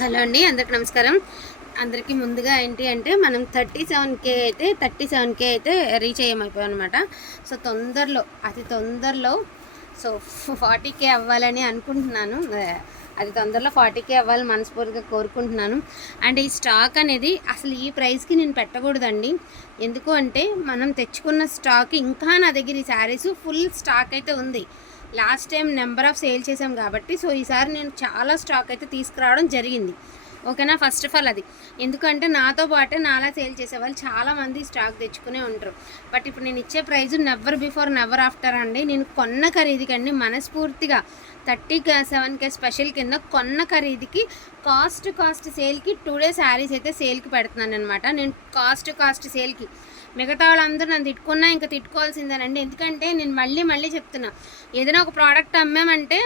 Hello అండి అందరికి నమస్కారం. అందరికీ ముందుగా ఏంటి అంటే మనం థర్టీ సెవెన్ కే అయితే థర్టీ సెవెన్ కే అయితే రీచ్ అయ్యామైపోయాం అనమాట సో తొందరలో అతి తొందరలో సో ఫార్టీ కే అవ్వాలని అనుకుంటున్నాను. అది తొందరలో ఫార్టీ కే మనస్ఫూర్తిగా కోరుకుంటున్నాను. అండ్ ఈ స్టాక్ అనేది అసలు ఈ ప్రైస్కి నేను పెట్టకూడదండి. ఎందుకు అంటే మనం తెచ్చుకున్న స్టాక్ ఇంకా నా దగ్గర ఈ శారీస్ ఫుల్ స్టాక్ అయితే ఉంది. Last time number of sale చేసాం కాబట్టి సో ఈసారి నేను చాలా స్టాక్ అయితే తీసుకురావడం జరిగింది. ఓకేనా? ఫస్ట్ ఆఫ్ ఆల్ అది. ఎందుకంటే నాతో పాటే నాలా సేల్ చేసేవాళ్ళు చాలామంది స్టాక్ తెచ్చుకునే ఉంటారు. బట్ ఇప్పుడు నేను ఇచ్చే price never before never after అండి. నేను కొన్న ఖరీదుకండి మనస్ఫూర్తిగా థర్టీ సెవెన్ కే స్పెషల్ కింద కొన్న ఖరీదుకి కాస్ట్ కాస్ట్ సేల్కి టూ డే శారీస్ అయితే సేల్కి పెడుతున్నాను అనమాట నేను కాస్ట్ కాస్ట్ సేల్కి. మిగతా వాళ్ళందరూ నన్ను తిట్టుకున్నా ఇంకా తిట్టుకోవాల్సిందేనండి. ఎందుకంటే నేను మళ్ళీ మళ్ళీ చెప్తున్నా. ఏదైనా ఒక ప్రోడక్ట్ అమ్మామంటే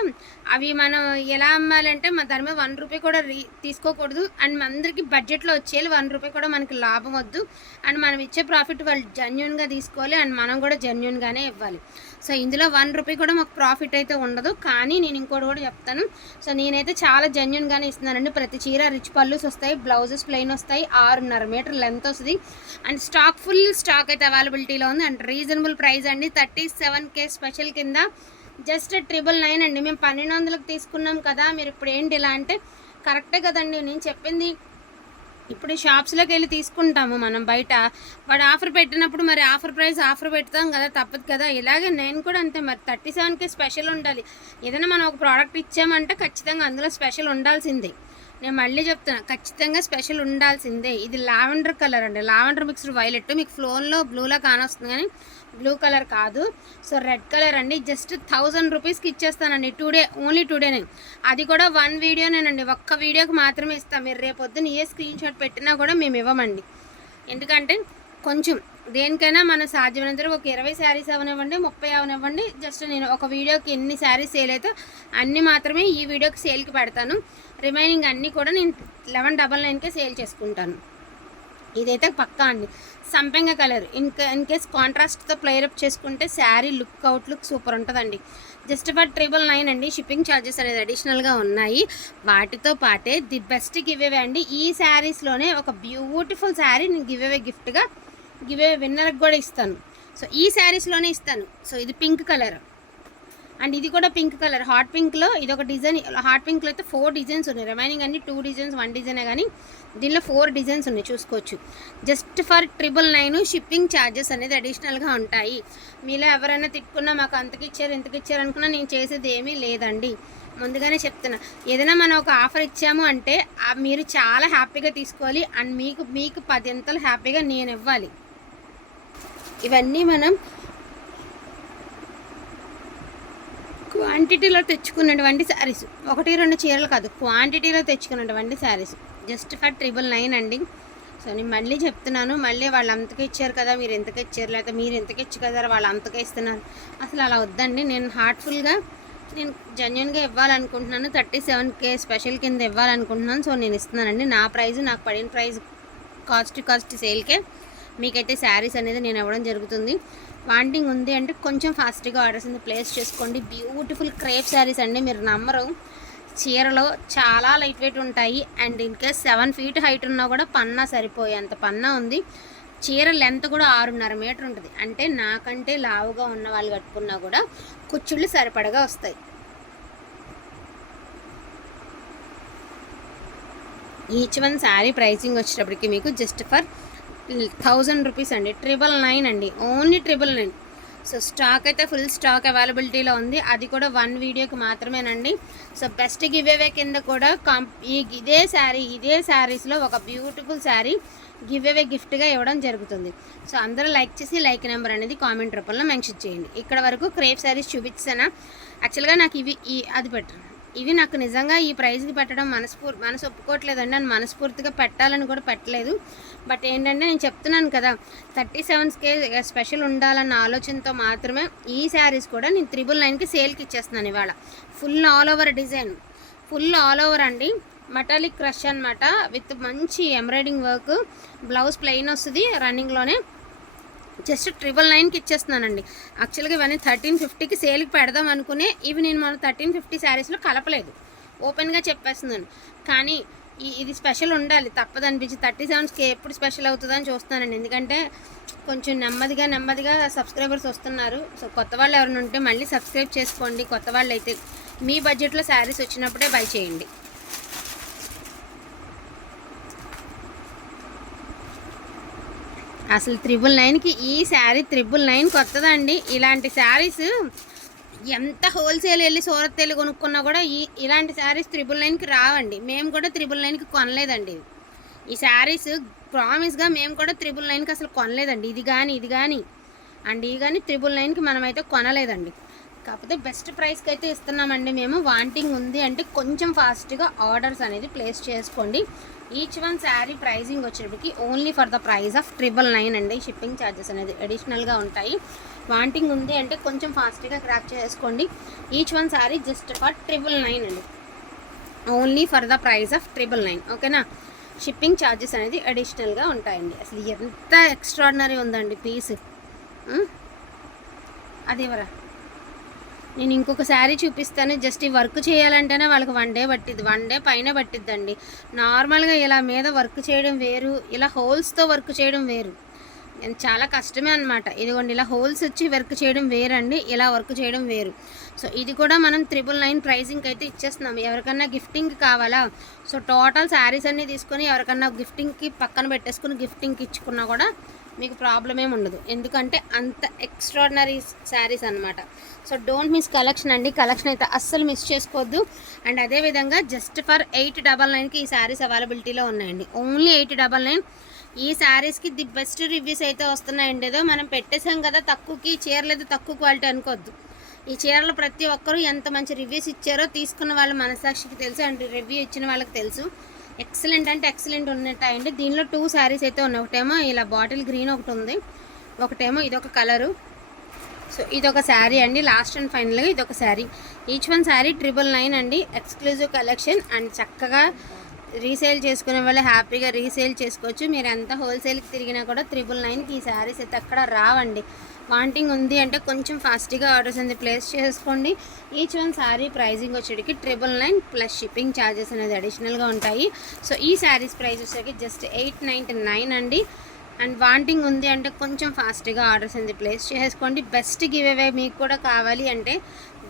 అవి మనం ఎలా అమ్మాలంటే మన దాని మీద వన్ రూపీ కూడా రీ తీసుకోకూడదు. అండ్ అందరికీ బడ్జెట్లో వచ్చేయాలి. వన్ రూపీ కూడా మనకి లాభం వద్దు. అండ్ మనం ఇచ్చే ప్రాఫిట్ వాళ్ళు జెన్యున్గా తీసుకోవాలి. అండ్ మనం కూడా జెన్యున్గానే ఇవ్వాలి. సో ఇందులో వన్ రూపీ కూడా మాకు ప్రాఫిట్ అయితే ఉండదు. కానీ నేను ఇంకోటి కూడా చెప్తాను. సో నేనైతే చాలా జెన్యున్గానే ఇస్తున్నానండి. ప్రతి చీర రిచ్ పళ్ళుస్ వస్తాయి బ్లౌజెస్ ప్లెయిన్ వస్తాయి ఆరున్నర మీటర్ లెంత్ వస్తుంది. అండ్ స్టాక్ ఫుల్ స్టాక్ అయితే అవైలబిలిటీలో ఉంది. అండ్ రీజనబుల్ ప్రైస్ అండి. థర్టీ సెవెన్ కే స్పెషల్ కింద జస్ట్ ట్రిపుల్ నైన్ అండి. మేము పన్నెండు వందలకు తీసుకున్నాం కదా. మీరు ఇప్పుడు ఏంటి ఇలా అంటే కరెక్టే కదండి. నేను చెప్పింది ఇప్పుడు షాప్స్లోకి వెళ్ళి తీసుకుంటాము మనం బయట. వాడు ఆఫర్ పెట్టినప్పుడు మరి ఆఫర్ ప్రైస్ ఆఫర్ పెడతాం కదా తప్పదు కదా. ఇలాగే నేను కూడా అంతే మరి థర్టీ సెవెన్కి స్పెషల్ ఉండాలి. ఏదైనా మనం ఒక ప్రోడక్ట్ ఇచ్చామంటే ఖచ్చితంగా అందులో స్పెషల్ ఉండాల్సిందే. నేను మళ్ళీ చెప్తున్నా ఖచ్చితంగా స్పెషల్ ఉండాల్సిందే. ఇది లావెండర్ కలర్ అండి. Lavender mixed violet. మీకు ఫ్లోన్లో బ్లూలా కానొస్తుంది కానీ బ్లూ కలర్ కాదు. సో రెడ్ కలర్ అండి. జస్ట్ థౌజండ్ రూపీస్కి ఇచ్చేస్తానండి. టూ డే ఓన్లీ టుడేనే అది కూడా వన్ వీడియోనేనండి. ఒక్క వీడియోకి మాత్రమే ఇస్తాం. మీరు రేపొద్దున ఏ స్క్రీన్ షాట్ పెట్టినా కూడా మేము ఇవ్వమండి. ఎందుకంటే కొంచెం దేనికైనా మన సాధ్యమైనంత ఒక ఇరవై శారీస్ అవనివ్వండి ముప్పై అవనివ్వండి. జస్ట్ నేను ఒక వీడియోకి ఎన్ని శారీస్ సేల్ అయితే అన్ని మాత్రమే ఈ వీడియోకి సేల్కి పెడతాను. రిమైనింగ్ అన్నీ కూడా నేను లెవెన్ డబల్ నైన్కే సేల్ చేసుకుంటాను. ఇదైతే పక్కా అండి. సంపెంగ కలర్. ఇంకా ఇన్ కేస్ కాంట్రాస్ట్తో ప్లేరప్ చేసుకుంటే saree look out look super ఉంటుందండి. జస్ట్ ఫర్ ట్రిపుల్ నైన్ అండి. షిప్పింగ్ ఛార్జెస్ అనేది అడిషనల్గా ఉన్నాయి. వాటితో పాటే ది బెస్ట్ గివ్ అవే అండి. ఈ శారీస్లోనే ఒక బ్యూటిఫుల్ శారీ నేను గివ్ అవే గిఫ్ట్గా గివే విన్నర్కి కూడా ఇస్తాను. సో ఈ శారీస్లోనే ఇస్తాను. సో ఇది పింక్ కలర్. అండ్ ఇది కూడా పింక్ కలర్. హాట్ పింక్లో ఇది ఒక డిజైన్. హాట్ పింక్లో అయితే ఫోర్ డిజైన్స్ ఉన్నాయి. రిమైనింగ్ అన్ని టూ డిజైన్స్ వన్ డిజైనే కానీ దీనిలో ఫోర్ డిజైన్స్ ఉన్నాయి. చూసుకోవచ్చు. Just for triple nine shipping charges అనేది అడిషనల్గా ఉంటాయి. మీలో ఎవరైనా తిట్టుకున్నా మాకు అంతకి ఇచ్చారు ఇంతకి ఇచ్చారు అనుకున్నా నేను చేసేది ఏమీ లేదండి. ముందుగానే చెప్తున్నా. ఏదైనా మనం ఒక ఆఫర్ ఇచ్చాము అంటే మీరు చాలా హ్యాపీగా తీసుకోవాలి. అండ్ మీకు మీకు పదింతలు హ్యాపీగా నేను ఇవ్వాలి. ఇవన్నీ మనం క్వాంటిటీలో తెచ్చుకున్నటువంటి శారీస్ ఒకటి రెండు చీరలు కాదు క్వాంటిటీలో తెచ్చుకున్నటువంటి sarees just for triple nine అండి. సో నేను మళ్ళీ చెప్తున్నాను మళ్ళీ వాళ్ళు అంతకే ఇచ్చారు కదా మీరు ఎంతకే ఇచ్చారు లేకపోతే మీరు ఎంతకే ఇచ్చు కదా వాళ్ళు అంతకే ఇస్తున్నారు. అసలు అలా వద్దండి. నేను హార్ట్ఫుల్గా నేను జెన్యున్గా ఇవ్వాలనుకుంటున్నాను. థర్టీ సెవెన్ కే స్పెషల్ కింద ఇవ్వాలనుకుంటున్నాను. సో నేను ఇస్తున్నానండి. నా ప్రైస్ నాకు పడిన ప్రైస్ కాస్ట్ కాస్ట్ సేల్కే మీకైతే శారీస్ అనేది నేను ఇవ్వడం జరుగుతుంది. వాంటింగ్ ఉంది అంటే కొంచెం ఫాస్ట్గా ఆర్డర్స్ అనేది ప్లేస్ చేసుకోండి. బ్యూటిఫుల్ క్రేప్ శారీస్ అండి మీరు నమ్మరు. చీరలో చాలా లైట్ వెయిట్ ఉంటాయి. And in case seven feet height ఉన్నా కూడా పన్నా సరిపోయే అంత పన్నా ఉంది. చీర లెంత్ కూడా ఆరున్నర మీటర్ ఉంటుంది. అంటే నాకంటే లావుగా ఉన్న వాళ్ళు కట్టుకున్నా కూడా కుచ్చుళ్ళు సరిపడగా వస్తాయి. ఈచ్ వన్ శారీ ప్రైసింగ్ వచ్చేటప్పటికి మీకు జస్ట్ ఫర్ థౌజండ్ రూపీస్ అండి. ట్రిపుల్ నైన్ అండి. Only triple nine so stock అయితే ఫుల్ స్టాక్ అవైలబిలిటీలో ఉంది. అది కూడా వన్ వీడియోకి మాత్రమేనండి. సో బెస్ట్ గివ్ అవే కింద కూడా కాం ఈ ఇదే శారీ ఇదే శారీస్లో ఒక బ్యూటిఫుల్ శారీ గివ్ అవే గిఫ్ట్గా ఇవ్వడం జరుగుతుంది. సో అందరూ లైక్ చేసి లైక్ నెంబర్ అనేది కామెంట్ రూపంలో మెన్షన్ చేయండి. ఇక్కడ వరకు క్రేప్ శారీస్ చూపించానా? యాక్చువల్గా నాకు ఇవి ఈ అది పెట్టరు? ఇవి నాకు నిజంగా ఈ ప్రైజ్కి పెట్టడం మనస్ఫూర్ మనసు ఒప్పుకోవట్లేదండి. నేను మనస్ఫూర్తిగా పెట్టాలని కూడా పెట్టలేదు. బట్ ఏంటంటే నేను చెప్తున్నాను కదా థర్టీ సెవెన్స్కే స్పెషల్ ఉండాలన్న ఆలోచనతో మాత్రమే ఈ శారీస్ కూడా నేను త్రిబుల్ నైన్కి సేల్కి ఇచ్చేస్తున్నాను ఇవాళ. Full all over design. Full all over అండి. మటాలిక్ క్రష్ అనమాట విత్ మంచి ఎంబ్రాయిడింగ్ వర్క్. బ్లౌజ్ ప్లెయిన్ వస్తుంది రన్నింగ్లోనే. జస్ట్ ట్రిపుల్ నైన్కి ఇచ్చేస్తున్నానండి. యాక్చువల్గా ఇవన్నీ థర్టీన్ ఫిఫ్టీకి సేల్కి పెడదాం అనుకునే ఇవి నేను మన థర్టీన్ ఫిఫ్టీ శారీస్లో కలపలేదు. ఓపెన్గా చెప్పేస్తున్నాను. కానీ ఈ ఇది స్పెషల్ ఉండాలి. తప్పదు అనిపించి థర్టీ సెవెన్స్కి ఎప్పుడు స్పెషల్ అవుతుందని చూస్తానండి ఎందుకంటే కొంచెం నెమ్మదిగా నెమ్మదిగా సబ్స్క్రైబర్స్ వస్తున్నారు. సో కొత్త వాళ్ళు ఎవరైనా ఉంటే మళ్ళీ సబ్స్క్రైబ్ చేసుకోండి. కొత్త వాళ్ళు అయితే మీ బడ్జెట్లో శారీస్ వచ్చినప్పుడే బై చేయండి. అసలు త్రిబుల్ నైన్కి ఈ శారీ త్రిబుల్ నైన్ కొత్తదండి. ఇలాంటి శారీస్ ఎంత హోల్సేల్ వెళ్ళి సూరత్ వెళ్ళి కొనుక్కున్నా కూడా ఈ ఇలాంటి శారీస్ త్రిబుల్ నైన్కి రావండి. మేము కూడా త్రిబుల్ నైన్కి కొనలేదండి. ఈ శారీస్ ప్రామిస్గా మేము కూడా త్రిబుల్ నైన్కి అసలు కొనలేదండి. ఇది కానీ ఇది కానీ అండ్ ఈ కానీ త్రిబుల్ నైన్కి మనమైతే కొనలేదండి. కాకపోతే బెస్ట్ ప్రైస్కి అయితే ఇస్తున్నామండి మేము. వాంటింగ్ ఉంది అంటే కొంచెం ఫాస్ట్గా ఆర్డర్స్ అనేది ప్లేస్ చేసుకోండి. ఈచ్ వన్ శారీ ప్రైజింగ్ వచ్చేటప్పటికి only for the price of triple nine అండి. షిప్పింగ్ ఛార్జెస్ అనేది అడిషనల్గా ఉంటాయి. వాంటింగ్ ఉంది అంటే కొంచెం ఫాస్ట్గా క్రాప్ చేసుకోండి. Each one saree just for triple nine అండి. Only for the price of triple nine ఓకేనా షిప్పింగ్ ఛార్జెస్ అనేది అడిషనల్గా ఉంటాయండి. అసలు ఎంత ఎక్స్ట్రాడినరీ ఉందండి పీస్ అది ఎవరా? నేను ఇంకొక శారీ చూపిస్తాను. జస్ట్ ఈ వర్క్ చేయాలంటేనే వాళ్ళకి వన్ డే పట్టిద్ది. వన్ డే పైన పట్టిద్దండి. నార్మల్గా ఇలా మీద వర్క్ చేయడం వేరు. ఇలా హోల్స్తో వర్క్ చేయడం వేరు. నేను చాలా కష్టమే అనమాట ఇదిగోండి ఇలా హోల్స్ వచ్చి వర్క్ చేయడం వేరండి. ఇలా వర్క్ చేయడం వేరు. సో ఇది కూడా మనం త్రిబుల్ నైన్ ప్రైజింగ్కి అయితే ఇచ్చేస్తున్నాం. ఎవరికన్నా గిఫ్టింగ్ కావాలా? సో టోటల్ శారీస్ అన్నీ తీసుకొని ఎవరికన్నా గిఫ్టింగ్కి పక్కన పెట్టేసుకుని గిఫ్టింగ్కి ఇచ్చుకున్నా కూడా మీకు ప్రాబ్లం ఏమి ఉండదు. ఎందుకంటే అంత ఎక్స్ట్రాడినరీ శారీస్ అనమాట సో డోంట్ మిస్ కలెక్షన్ అండి. కలెక్షన్ అయితే అస్సలు మిస్ చేసుకోవద్దు. అండ్ అదేవిధంగా జస్ట్ ఫర్ ఎయిట్ డబల్ నైన్కి ఈ శారీస్ అవైలబిలిటీలో ఉన్నాయండి. ఓన్లీ ఎయిట్ డబల్ నైన్ ఈ శారీస్కి ది బెస్ట్ రివ్యూస్ అయితే వస్తున్నాయండి. ఏదో మనం పెట్టేసాం కదా తక్కువకి చీరలేదు తక్కువ క్వాలిటీ అనుకోవద్దు. ఈ చీరలు ప్రతి ఒక్కరూ ఎంత మంచి రివ్యూస్ ఇచ్చారో తీసుకున్న వాళ్ళ మనసాక్షికి తెలుసు. అండ్ రివ్యూ ఇచ్చిన వాళ్ళకి తెలుసు. ఎక్సలెంట్ అంటే ఎక్సలెంట్ ఉన్నట్టు దీనిలో టూ శారీస్ అయితే ఉన్నాయి. ఒకటేమో ఇలా బాటిల్ గ్రీన్ ఒకటి ఉంది. ఒకటేమో ఇదొక కలరు. సో ఇదొక శారీ అండి. లాస్ట్ అండ్ ఫైనల్గా ఇదొక saree each one saree triple nine అండి. ఎక్స్క్లూజివ్ కలెక్షన్ అండ్ చక్కగా రీసేల్ చేసుకునే వాళ్ళు హ్యాపీగా రీసేల్ చేసుకోవచ్చు. మీరు ఎంత హోల్సేల్కి తిరిగినా కూడా త్రిబుల్ నైన్కి ఈ శారీస్ అయితే అక్కడ రావండి. వాంటింగ్ ఉంది అంటే కొంచెం ఫాస్ట్గా ఆర్డర్స్ అనేది ప్లేస్ చేసుకోండి. Each one sari pricing వచ్చేటికి triple nine plus shipping charges అనేది అడిషనల్గా ఉంటాయి. సో ఈ శారీస్ ప్రైస్ వచ్చేసరికి జస్ట్ ఎయిట్ నైంటీ నైన్ అండి. అండ్ వాంటింగ్ ఉంది అంటే కొంచెం ఫాస్ట్గా ఆర్డర్స్ అనేది ప్లేస్ చేసుకోండి. బెస్ట్ గివ్ అవే మీకు కూడా కావాలి అంటే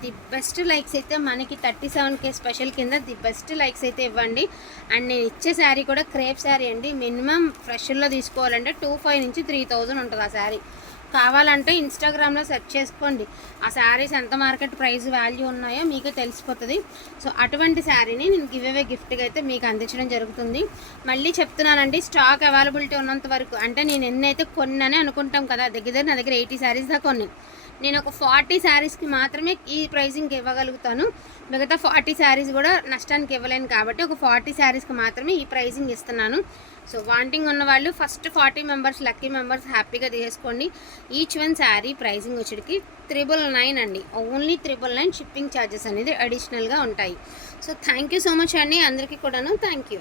ది బెస్ట్ లైక్స్ అయితే మనకి థర్టీ సెవెన్ కే స్పెషల్ కింద ది బెస్ట్ లైక్స్ అయితే ఇవ్వండి. అండ్ నేను ఇచ్చే శారీ కూడా క్రేప్ శారీ అండి. మినిమం ఫ్రెష్లో తీసుకోవాలంటే టూ ఫైవ్ నుంచి త్రీ థౌజండ్ ఉంటుంది ఆ శారీ. కావాలంటే ఇన్స్టాగ్రామ్లో సెర్చ్ చేసుకోండి. ఆ శారీస్ ఎంత మార్కెట్ ప్రైస్ వాల్యూ ఉన్నాయో మీకు తెలిసిపోతుంది. సో అటువంటి శారీని నేను గివ్ అవే గిఫ్ట్గా అయితే మీకు అందించడం జరుగుతుంది. మళ్ళీ చెప్తున్నానండి స్టాక్ అవైలబిలిటీ ఉన్నంత వరకు అంటే నేను ఎన్నైతే కొన్నానే అనుకుంటాం కదా దగ్గర దగ్గర నా దగ్గర ఎయిటీ శారీస్ దాకా కొన్ని నేను ఒక ఫార్టీ శారీస్కి మాత్రమే ఈ ప్రైజింగ్ ఇవ్వగలుగుతాను. మిగతా ఫార్టీ శారీస్ కూడా నష్టానికి ఇవ్వలేను కాబట్టి ఒక ఫార్టీ శారీస్కి మాత్రమే ఈ ప్రైజింగ్ ఇస్తున్నాను. సో వాంటింగ్ ఉన్న వాళ్ళు first forty members lucky members హ్యాపీగా తీసుకోండి ఈచ్ వన్ శారీ ప్రైజింగ్ వచ్చేటికి త్రిబుల్ నైన్ అండి. Only triple nine shipping charges అనేది అడిషనల్గా ఉంటాయి. So thank you so much అండి. అందరికీ కూడాను థ్యాంక్ యూ